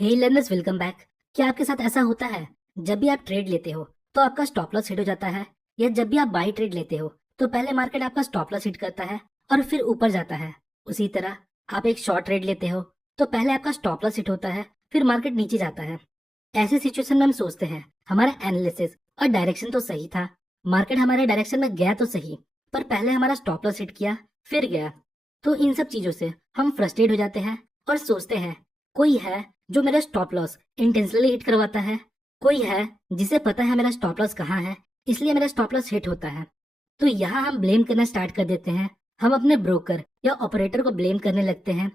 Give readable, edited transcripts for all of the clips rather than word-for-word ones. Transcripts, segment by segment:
हे learners, welcome back. क्या आपके साथ ऐसा होता है जब भी आप ट्रेड लेते हो तो आपका स्टॉप लॉस हिट हो जाता है, या जब भी आप बाई ट्रेड लेते हो तो पहले मार्केट आपका स्टॉप लॉस हिट करता है और फिर ऊपर जाता है। उसी तरह आप एक शॉर्ट ट्रेड लेते हो तो पहले आपका स्टॉप लॉस हिट होता है, फिर मार्केट नीचे जाता है। ऐसे सिचुएशन में हम सोचते हैं हमारा एनालिसिस और डायरेक्शन तो सही था, मार्केट हमारे डायरेक्शन में गया तो सही, पर पहले हमारा स्टॉप लॉस हिट किया फिर गया। तो इन सब चीजों से हम फ्रस्ट्रेट हो जाते हैं और सोचते हैं कोई है जो मेरा स्टॉप लॉस इंटेंशनली हिट करवाता है, कोई है जिसे पता है मेरा स्टॉप लॉस कहाँ है, इसलिए मेरा स्टॉप लॉस हिट होता है। तो यहाँ हम ब्लेम करना स्टार्ट कर देते हैं, हम अपने ब्रोकर या ऑपरेटर को ब्लेम करने लगते हैं।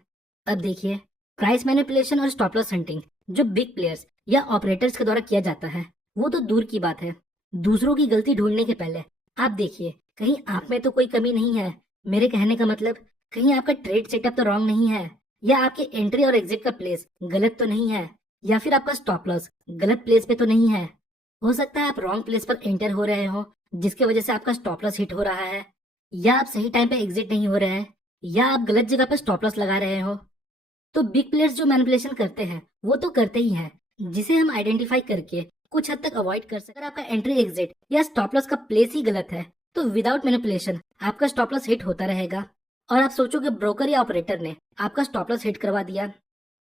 अब देखिए, प्राइस मैनिपुलेशन और स्टॉप लॉस हंटिंग जो बिग प्लेयर्स या ऑपरेटर्स के द्वारा किया जाता है वो तो दूर की बात है। दूसरों की गलती ढूंढने के पहले आप देखिए कहीं आप में तो कोई कमी नहीं है। मेरे कहने का मतलब, कहीं आपका ट्रेड सेटअप तो रॉन्ग नहीं है, या आपके एंट्री और एग्जिट का प्लेस गलत तो नहीं है, या फिर आपका स्टॉप लॉस गलत प्लेस पे तो नहीं है। हो सकता है आप रॉन्ग प्लेस पर एंटर हो रहे हो जिसके वजह से आपका स्टॉप लॉस हिट हो रहा है, या आप सही टाइम पे एग्जिट नहीं हो रहे हैं, या आप गलत जगह पे स्टॉप लॉस लगा रहे हो। तो बिग प्लेयर्स जो मैनिपुलेशन करते हैं वो तो करते ही हैं, जिसे हम आइडेंटिफाई करके कुछ हद तक अवॉइड कर सकते। अगर आपका एंट्री एग्जिट या स्टॉप लॉस का प्लेस ही गलत है तो विदाउट मैनिपुलेशन आपका स्टॉप लॉस हिट होता रहेगा, और आप सोचोगे ब्रोकर या ऑपरेटर ने आपका स्टॉप लॉस हिट करवा दिया।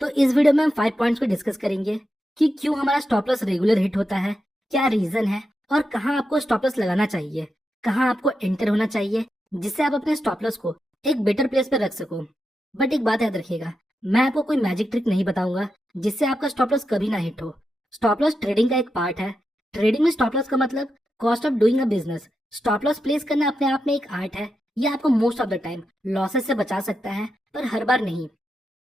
तो इस वीडियो में हम 5 पॉइंट्स को डिस्कस करेंगे कि क्यों हमारा स्टॉप लॉस रेगुलर हिट होता है, क्या रीजन है, और कहाँ आपको स्टॉप लॉस लगाना चाहिए, कहाँ आपको एंटर होना चाहिए, जिससे आप अपने स्टॉप लॉस को एक बेटर प्लेस पर रख सको। बट एक बात याद रखिएगा, मैं आपको कोई मैजिक ट्रिक नहीं बताऊंगा जिससे आपका स्टॉप लॉस कभी ना हिट हो। स्टॉप लॉस ट्रेडिंग का एक पार्ट है। ट्रेडिंग में स्टॉप लॉस का मतलब cost of doing a business. Stop loss place करना अपने आप में एक आर्ट है। ये आपको most of the time losses से बचा सकता है, पर हर बार नहीं।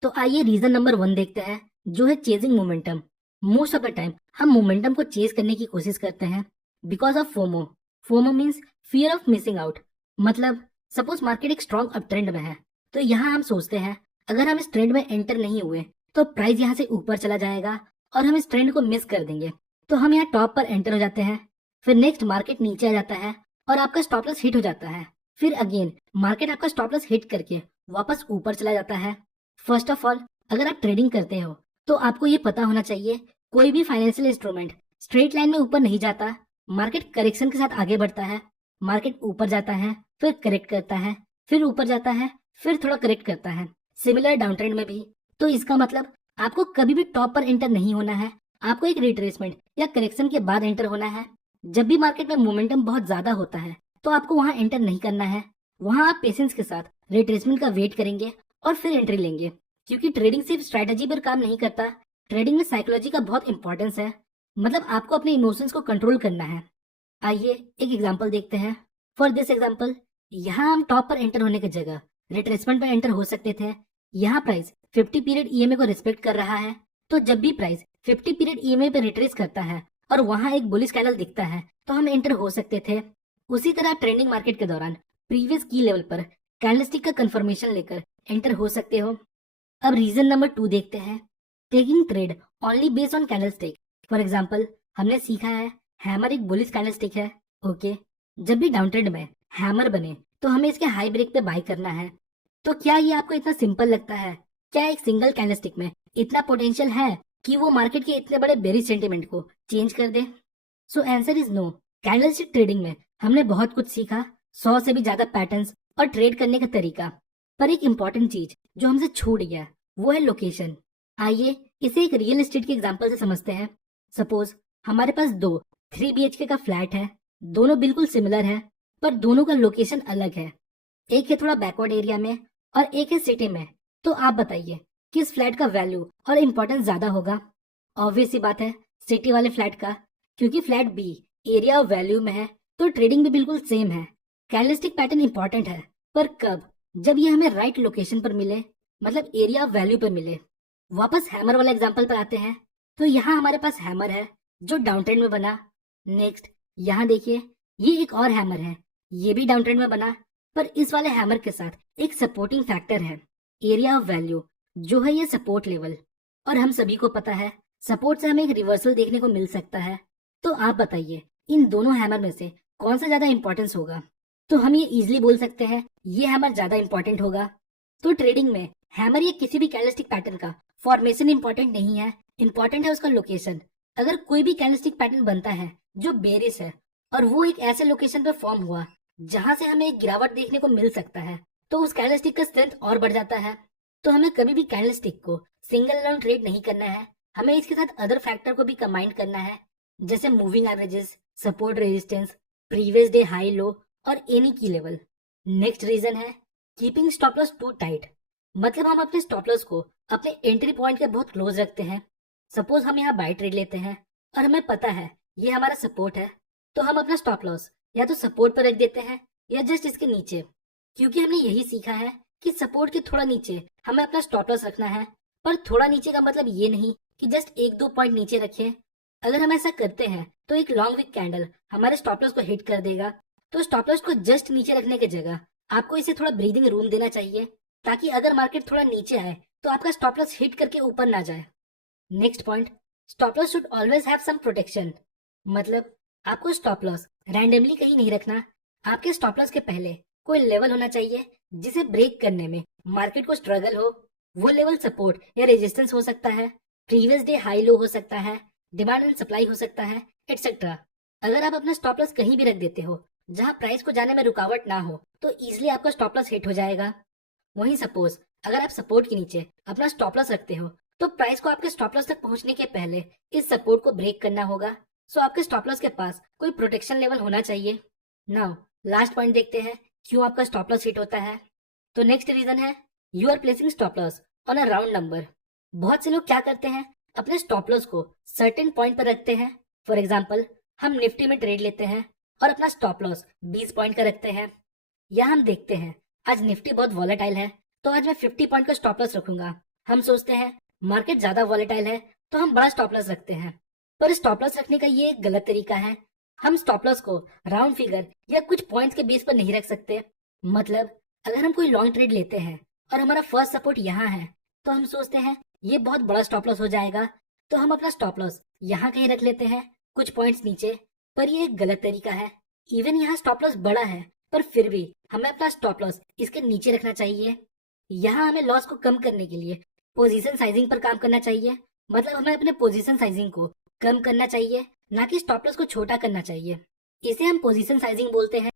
तो आइए रीजन नंबर 1 देखते हैं, जो है chasing momentum. Most of the time हम मोमेंटम को चेज करने की कोशिश करते हैं because of FOMO. FOMO means fear of missing out. मतलब सपोज मार्केट एक स्ट्रॉन्ग अप ट्रेंड में है, तो यहाँ हम सोचते हैं अगर हम इस ट्रेंड में एंटर नहीं हुए तो प्राइस यहाँ से ऊपर चला जाएगा और हम इस ट्रेंड को मिस कर देंगे। तो हम यहाँ टॉप पर एंटर हो जाते हैं, फिर नेक्स्ट मार्केट नीचे आ जाता है और आपका स्टॉप लॉस हिट हो जाता है। फिर अगेन मार्केट आपका स्टॉप लॉस हिट करके वापस ऊपर चला जाता है। फर्स्ट ऑफ ऑल, अगर आप ट्रेडिंग करते हो तो आपको ये पता होना चाहिए कोई भी फाइनेंशियल इंस्ट्रूमेंट स्ट्रेट लाइन में ऊपर नहीं जाता। मार्केट करेक्शन के साथ आगे बढ़ता है। मार्केट ऊपर जाता है, फिर करेक्ट करता है, फिर ऊपर जाता है, फिर थोड़ा करेक्ट करता है। सिमिलर डाउन ट्रेंड में भी। तो इसका मतलब आपको कभी भी टॉप पर एंटर नहीं होना है, आपको एक रिट्रेसमेंट या करेक्शन के बाद एंटर होना है। जब भी मार्केट में मोमेंटम बहुत ज्यादा होता है तो आपको वहां एंटर नहीं करना है। वहां आप पेशेंस के साथ रिट्रेसमेंट का वेट करेंगे और फिर एंट्री लेंगे, क्योंकि ट्रेडिंग सिर्फ स्ट्रेटेजी पर काम नहीं करता। ट्रेडिंग में साइकोलॉजी का बहुत इंपॉर्टेंस है। मतलब आपको अपने इमोशंस को कंट्रोल करना है। आइए एक एग्जांपल देखते हैं। फॉर दिस एग्जांपल, यहाँ हम टॉप पर एंटर होने की जगह रिट्रेसमेंट पर एंटर हो सकते थे। यहाँ प्राइस 50 पीरियड ईएमए को रिस्पेक्ट कर रहा है, तो जब भी प्राइस 50 पीरियड ईएमए पे रिट्रेस करता है और वहां एक बुलिश कैंडल दिखता है तो हम एंटर हो सकते थे। उसी तरह ट्रेंडिंग मार्केट के दौरान प्रीवियस की लेवल पर कैंडलस्टिक का कंफर्मेशन लेकर एंटर हो सकते हो। अब रीजन नंबर 2 देखते हैं, taking trade only based on candlestick. For example, हमने सीखा है हैमर एक बुलिश कैंडलस्टिक है। ओके, जब भी डाउन ट्रेंड में हैमर बने तो हमें इसके हाई ब्रेक पे बाय करना है। तो क्या ये आपको इतना सिंपल लगता है? क्या एक सिंगल कैंडलस्टिक में इतना पोटेंशियल है कि वो मार्केट के इतने बड़े बेरिश सेंटीमेंट को चेंज कर दे? So answer is no. Candlestick trading में हमने बहुत कुछ सीखा, 100 से भी ज्यादा पैटर्न्स और ट्रेड करने का तरीका, पर एक इंपॉर्टेंट चीज जो हमसे छूट गया वो है लोकेशन। आइए इसे एक रियल एस्टेट के एग्जांपल से समझते हैं। सपोज हमारे पास दो 3 BHK का फ्लैट है, दोनों बिल्कुल सिमिलर है, पर दोनों का लोकेशन अलग है। एक है थोड़ा बैकवर्ड एरिया में और एक है सिटी में। तो आप बताइए किस फ्लैट का वैल्यू और इम्पोर्टेंस ज्यादा होगा? ऑब्वियस सी बात है, सिटी वाले फ्लैट का, क्योंकि फ्लैट बी एरिया और वैल्यू में है तो ट्रेडिंग भी बिल्कुल सेम है। कैंडलस्टिक पैटर्न इंपॉर्टेंट है, पर कब? जब ये हमें राइट लोकेशन पर मिले, मतलब एरिया और वैल्यू पर मिले। वापस हैमर वाला एग्जांपल पर आते हैं। तो यहाँ हमारे पास हैमर है जो डाउन ट्रेंड में बना। नेक्स्ट यहाँ देखिए, ये एक और हैमर है, ये भी डाउन ट्रेंड में बना, पर इस वाले हैमर के साथ एक सपोर्टिंग फैक्टर है, एरिया ऑफ वैल्यू, जो है ये सपोर्ट लेवल। और हम सभी को पता है सपोर्ट से हमें एक रिवर्सल देखने को मिल सकता है। तो आप बताइए इन दोनों हैमर में से कौन सा ज्यादा इंपॉर्टेंस होगा? तो हम ये इजिली बोल सकते हैं ये हैमर ज्यादा इंपॉर्टेंट होगा। तो ट्रेडिंग में हैमर या किसी भी कैंडलस्टिक पैटर्न का फॉर्मेशन इंपॉर्टेंट नहीं है, इंपॉर्टेंट है उसका लोकेशन। अगर कोई भी कैंडलस्टिक पैटर्न बनता है जो बेरिश है और वो एक ऐसे लोकेशन पे फॉर्म हुआ जहां से हमें एक गिरावट देखने को मिल सकता है, तो उस कैंडलस्टिक का स्ट्रेंथ और बढ़ जाता है। तो हमें कभी भी कैंडलस्टिक को सिंगल अलाउंड ट्रेड नहीं करना है, हमें इसके साथ अदर फैक्टर को भी कंबाइन करना है, जैसे moving averages, support resistance, previous day high low और any key level. Next reason है keeping stop loss too tight. मतलब हम अपने स्टॉप लॉस को अपने एंट्री पॉइंट के बहुत क्लोज रखते हैं। सपोज हम यहाँ बाय ट्रेड लेते हैं और हमें पता है ये हमारा सपोर्ट है, तो हम अपना स्टॉप लॉस या तो सपोर्ट पर रख देते हैं या जस्ट इसके नीचे, क्योंकि हमने यही सीखा है कि सपोर्ट के थोड़ा नीचे हमें अपना स्टॉप लॉस रखना है। पर थोड़ा नीचे का मतलब ये नहीं कि जस्ट एक दो पॉइंट नीचे रखें। अगर हम ऐसा करते हैं तो एक लॉन्ग विक कैंडल हमारे स्टॉप लॉस को हिट कर देगा। तो स्टॉप लॉस को जस्ट नीचे रखने की जगह आपको इसे थोड़ा ब्रीदिंग रूम देना चाहिए, ताकि अगर मार्केट थोड़ा नीचे आए तो आपका स्टॉप लॉस हिट करके ऊपर ना जाए। Next point, stop loss should always have some protection. मतलब आपको स्टॉप लॉस रैंडमली कहीं नहीं रखना। आपके स्टॉप लॉस के पहले कोई लेवल होना चाहिए जिसे ब्रेक करने में मार्केट को स्ट्रगल हो। वो लेवल सपोर्ट या रेजिस्टेंस हो सकता है, प्रीवियस डे हाई लो हो सकता है, डिमांड एंड सप्लाई हो सकता है, एटसेट्रा। अगर आप अपना स्टॉप लॉस कहीं भी रख देते हो जहां प्राइस को जाने में रुकावट ना हो, तो इजिली आपका स्टॉप लॉस हिट हो जाएगा। वहीं सपोज अगर आप सपोर्ट के नीचे अपना स्टॉप लॉस रखते हो, तो प्राइस को आपके स्टॉप लॉस तक पहुंचने के पहले इस सपोर्ट को ब्रेक करना होगा। सो आपके स्टॉप लॉस के पास कोई प्रोटेक्शन लेवल होना चाहिए। नाउ लास्ट पॉइंट देखते हैं क्यों आपका स्टॉप लॉस हिट होता है। तो नेक्स्ट रीजन है you are placing stop loss on a round number. बहुत से लोग क्या करते हैं, अपने स्टॉप लॉस को सर्टेन पॉइंट पर रखते हैं। फॉर एग्जाम्पल हम निफ्टी में ट्रेड लेते हैं और अपना स्टॉप लॉस 20 पॉइंट का रखते हैं। या हम देखते हैं आज निफ्टी बहुत वॉलेटाइल है, तो आज मैं 50 पॉइंट का स्टॉप लॉस रखूंगा। हम सोचते हैं मार्केट ज्यादा वॉलेटाइल है, तो हम बड़ा स्टॉप लॉस रखते हैं। पर स्टॉप लॉस रखने का ये एक गलत तरीका है। हम स्टॉप लॉस को राउंड फिगर या कुछ पॉइंट्स के बेस पर नहीं रख सकते। मतलब अगर हम कोई लॉन्ग ट्रेड लेते हैं और हमारा फर्स्ट सपोर्ट यहाँ है, तो हम सोचते हैं ये बहुत बड़ा स्टॉप लॉस हो जाएगा, तो हम अपना स्टॉप लॉस यहाँ कहीं रख लेते हैं कुछ पॉइंट्स नीचे। पर ये एक गलत तरीका है। इवन यहाँ स्टॉप लॉस बड़ा है, पर फिर भी हमें अपना स्टॉप लॉस इसके नीचे रखना चाहिए। यहाँ हमें लॉस को कम करने के लिए पोजीशन साइजिंग पर काम करना चाहिए। मतलब हमें अपने पोजीशन साइजिंग को कम करना चाहिए, ना कि स्टॉप लॉस को छोटा करना चाहिए। इसे हम पोजीशन साइजिंग बोलते हैं।